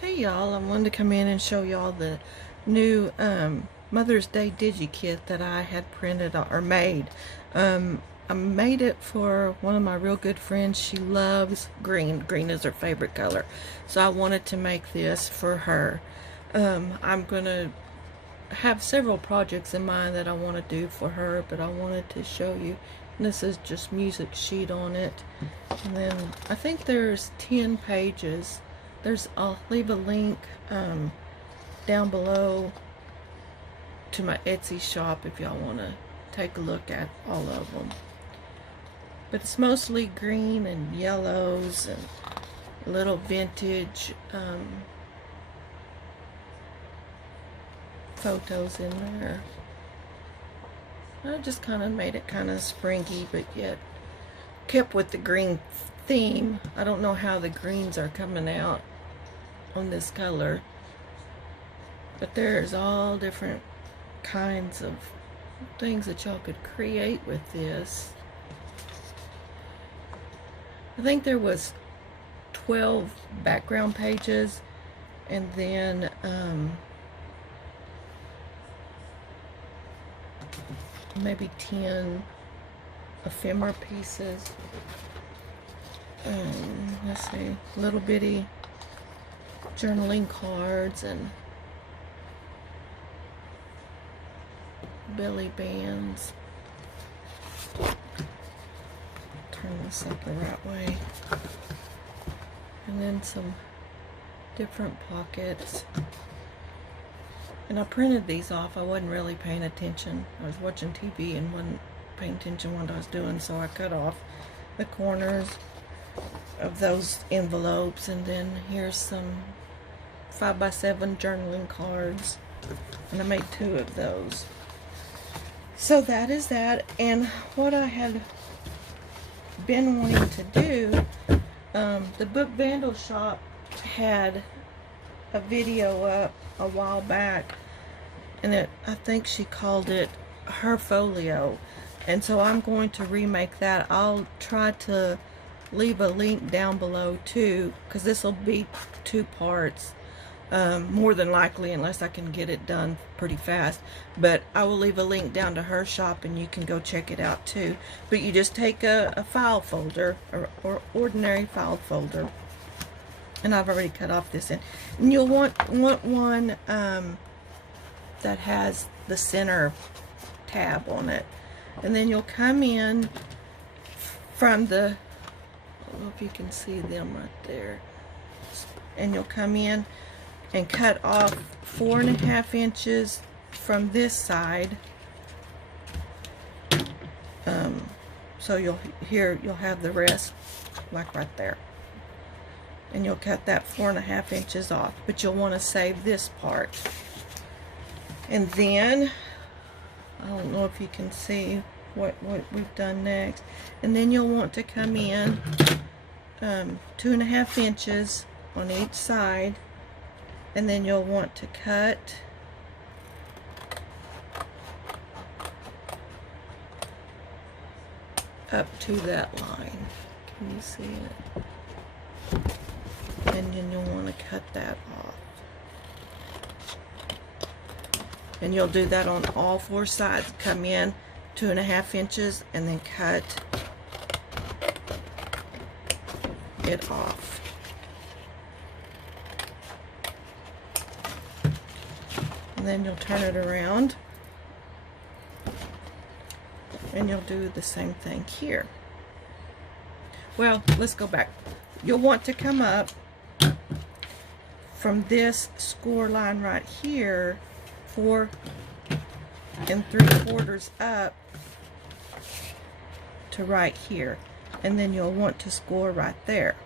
Hey y'all, I wanted to come in and show y'all the new Mother's Day digi-kit that I had printed or made. I made it for one of my real good friends. She loves green. Green is her favorite color. So I wanted to make this for her. I'm going to have several projects in mind that I want to do for her, but I wanted to show you. And this is just music sheet on it. And then I think there's 10 pages. I'll leave a link down below to my Etsy shop if y'all want to take a look at all of them. But it's mostly green and yellows and little vintage photos in there. I just kind of made it kind of springy, but yet kept with the green theme. I don't know how the greens are coming out on this color, but there's all different kinds of things that y'all could create with this. I think there was 12 background pages, and then maybe 10 ephemera pieces. Let's see, little bitty journaling cards and belly bands. Turn this up the right way. And then some different pockets. And I printed these off. I wasn't really paying attention. I was watching TV and wasn't paying attention to what I was doing, so I cut off the corners of those envelopes. And then here's some 5x7 journaling cards, and I made 2 of those. So that is that. And what I had been wanting to do, the TheBookVandalShop had a video up a while back, and I think she called it her folio, and so I'm going to remake that. I'll try to leave a link down below too, because this will be 2 parts, more than likely, unless I can get it done pretty fast. But I will leave a link down to her shop, and you can go check it out too. But you just take a file folder, or ordinary file folder, and I've already cut off this end, and you'll want one that has the center tab on it. And then you'll come in from the, I don't know if you can see them right there, and you'll come in and cut off 4.5 inches from this side. So you'll have the rest like right there, and you'll cut that 4.5 inches off, but you'll want to save this part. And then I don't know if you can see what we've done next. And then you'll want to come in 2.5 inches on each side, and then you'll want to cut up to that line. Can you see it? And then you'll want to cut that off. And you'll do that on all 4 sides. Come in 2.5 inches and then cut it off. And then you'll turn it around, and you'll do the same thing here. Well, let's go back. You'll want to come up from this score line right here, 4 3/4 up to right here, and then you'll want to score right there.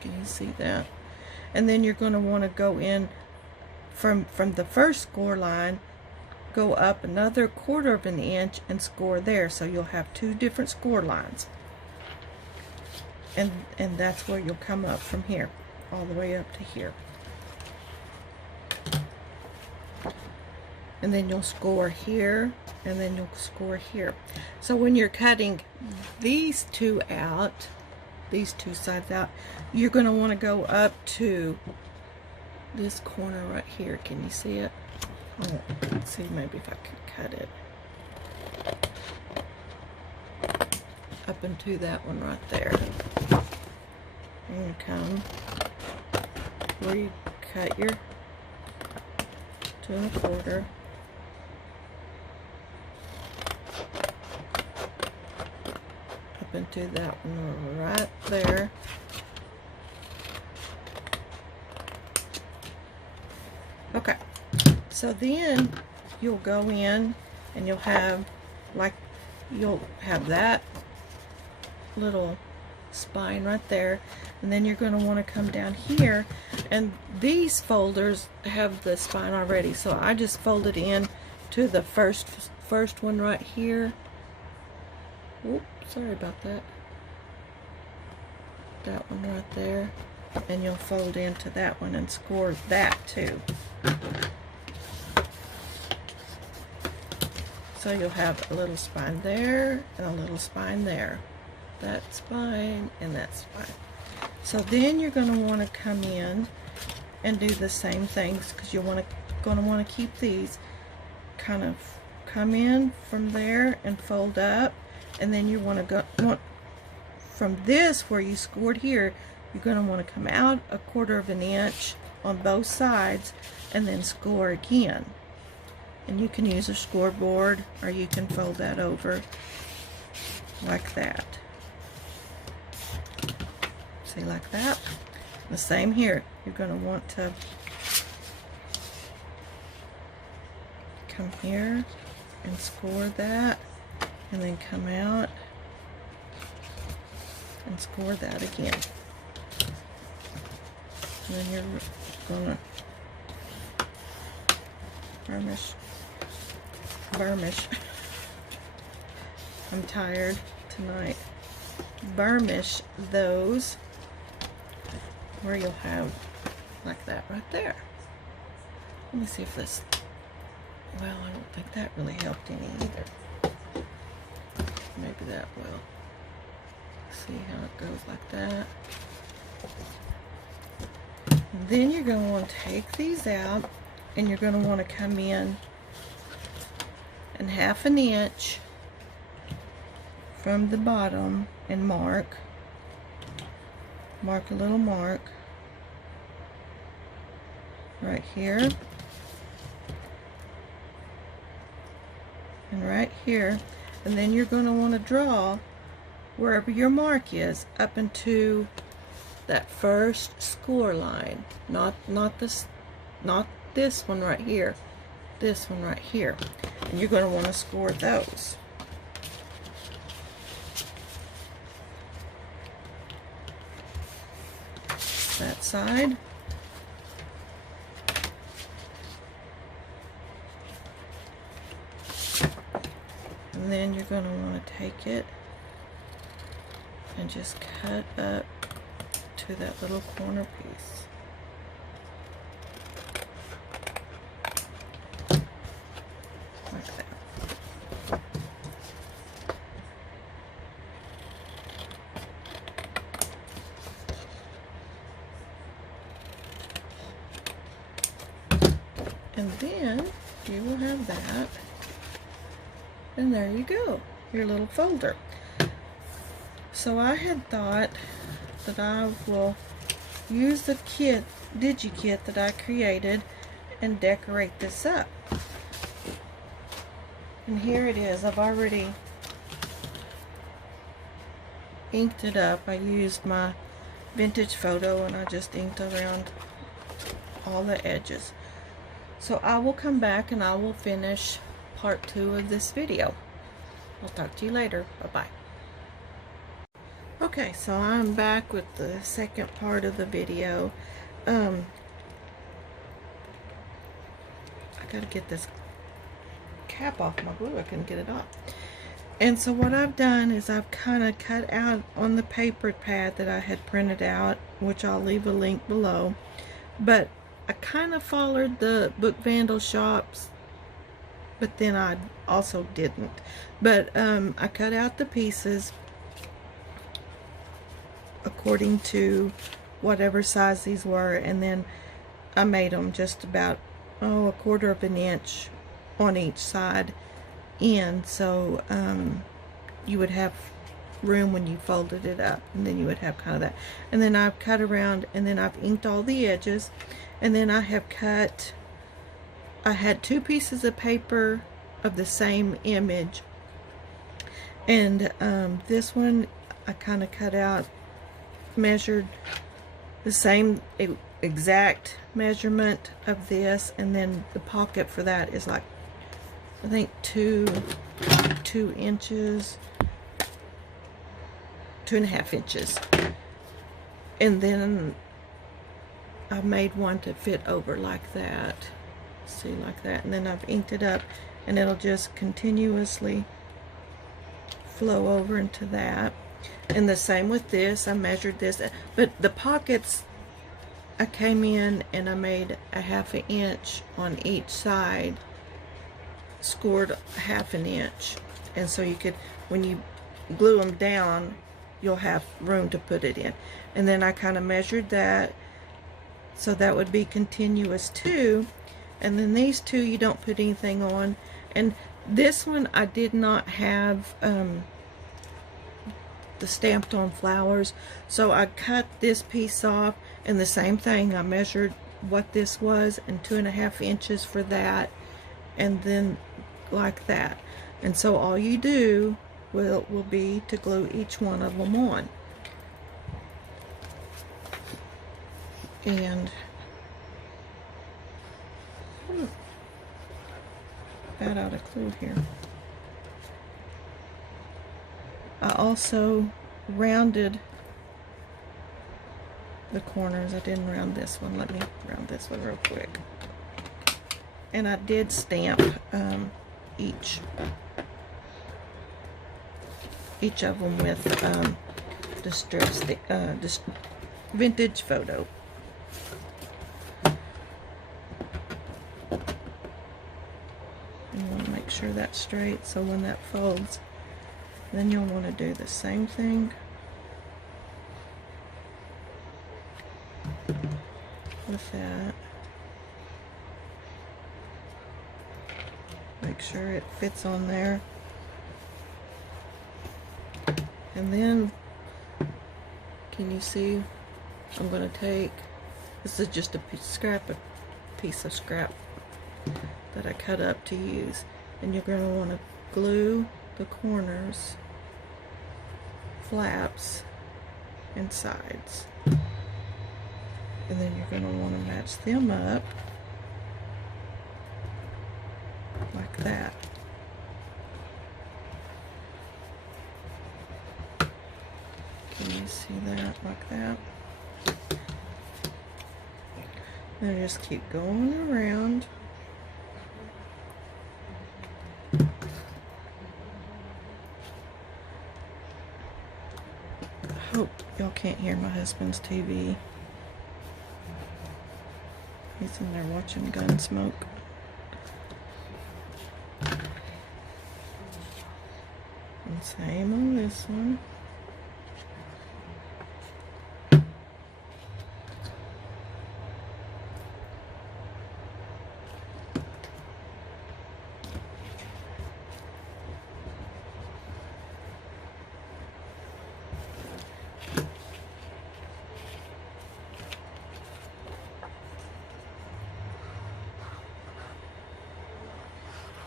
Can you see that? And then you're going to want to go in from the first score line, go up another 1/4 of an inch and score there. So you'll have 2 different score lines, and that's where you'll come up from here all the way up to here. And then you'll score here, and then you'll score here. So when you're cutting these 2 out, these 2 sides out, you're going to want to go up to this corner right here. Can you see it? Oh, let's see, maybe if I could cut it up into that one right there. And come where you cut your 2 1/4. Up into that one right there. Okay, so then you'll go in and you'll have that little spine right there, and then you're going to want to come down here, and these folders have the spine already, so I just folded in to the first one right here. Oops, sorry about that. That one right there, and you'll fold into that one and score that too. So you'll have a little spine there and a little spine there. That spine and that spine. So then you're going to want to come in and do the same things, because you're going to want to keep these kind of come in from there and fold up, and then you want to go from this where you scored here. You're going to want to come out 1/4 inch on both sides and then score again. And you can use a scoreboard, or you can fold that over like that. See, like that. The same here. You're going to want to come here and score that, and then come out and score that again. And then you're going to burnish. I'm tired tonight. Burnish those where you'll have like that right there. Let me see if this, well, I don't think that really helped any either. Maybe that will. See how it goes like that. And then you're going to want to take these out, and you're going to want to come in and 1/2 inch from the bottom and mark a little mark right here and right here, and then you're going to want to draw wherever your mark is up into that first score line, not this one right here, this one right here, and you're going to want to score those. That side. And then you're going to want to take it and just cut up to that little corner piece. Like that. And then you will have that, and there you go, your little folder. So I had thought that I will use the digi-kit that I created and decorate this up. And here it is. I've already inked it up. I used my vintage photo and I just inked around all the edges. So I will come back and I will finish part 2 of this video. I'll talk to you later. Bye-bye. Okay, so I'm back with the second part of the video. I gotta get this cap off my glue. I couldn't get it off. And so what I've done is I've kind of cut out on the paper pad that I had printed out, which I'll leave a link below. But I kind of followed the BookVandalShop's, but then I also didn't. But I cut out the pieces according to whatever size these were, and then I made them just about, oh, a quarter of an inch on each side in, so you would have room when you folded it up, and then you would have kind of that. And then I've cut around, and then I've inked all the edges, and then I have cut, I had 2 pieces of paper of the same image, and this one I kind of cut out, measured the same exact measurement of this, and then the pocket for that is like, I think 2 inches, 2.5 inches, and then I made one to fit over like that, see, like that, and then I've inked it up, and it'll just continuously flow over into that. And the same with this, I measured this, but the pockets, I came in and I made a 1/2 inch on each side, scored 1/2 inch, and so you could, when you glue them down, you'll have room to put it in. And then I kind of measured that, so that would be continuous too. And then these 2 you don't put anything on. And this one I did not have the stamped on flowers, so I cut this piece off, and the same thing, I measured what this was and 2.5 inches for that, and then like that. And so all you do will be to glue each one of them on. And got out a clue here. I also rounded the corners. I didn't round this one. Let me round this one real quick. And I did stamp each of them with distress vintage photo. You want to make sure that's straight, so when that folds, then you'll want to do the same thing with that. Make sure it fits on there. And then, can you see, I'm going to take, this is just a piece of scrap that I cut up to use. And you're going to want to glue the corners, flaps, and sides. And then you're going to want to match them up like that. Can you see that? Like that. Then just keep going around. I hope y'all can't hear my husband's TV. He's in there watching Gunsmoke. And same on this one.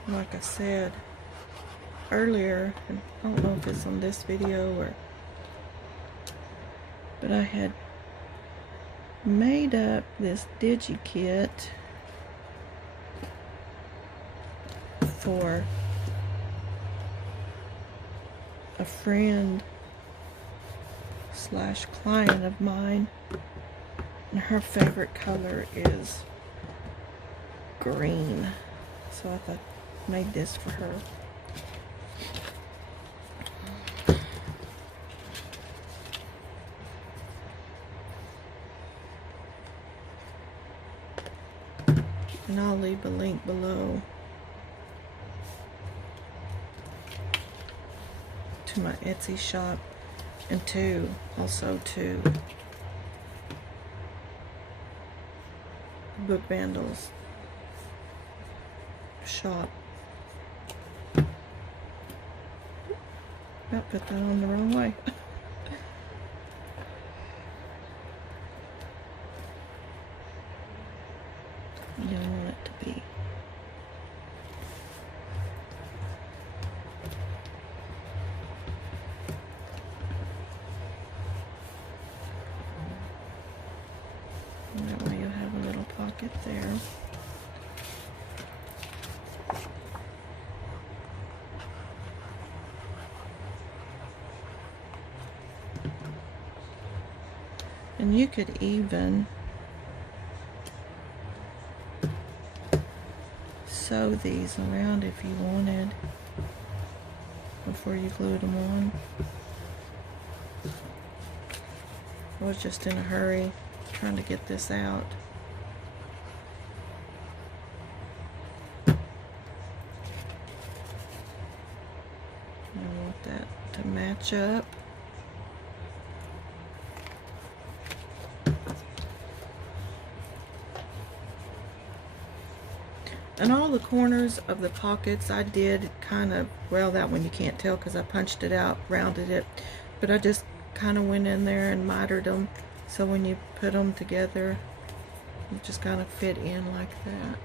Like I said earlier, and I don't know if it's on this video but I had made up this digi-kit for a friend / client of mine, and her favorite color is green, so I thought made this for her. And I'll leave a link below to my Etsy shop, and also to Book Vandals shop. I put that on the wrong way. You don't want it to be. And that way you'll have a little pocket there. And you could even sew these around if you wanted before you glued them on. I was just in a hurry trying to get this out. I want that to match up. And all the corners of the pockets I did kind of, well, that one you can't tell because I punched it out, rounded it, but I just kind of went in there and mitered them, so when you put them together, it just kind of fit in like that.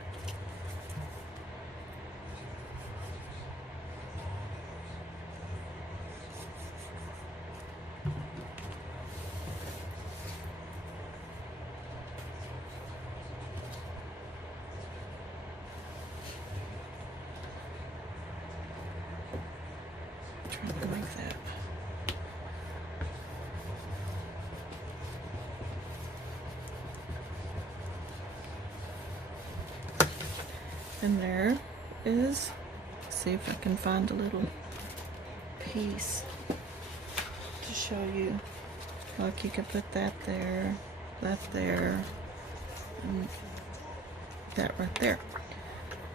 Like that. And there is, let's see if I can find a little piece to show you. Like you could put that there, and that right there.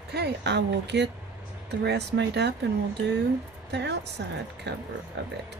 Okay, I will get the rest made up and we'll do the outside cover of it.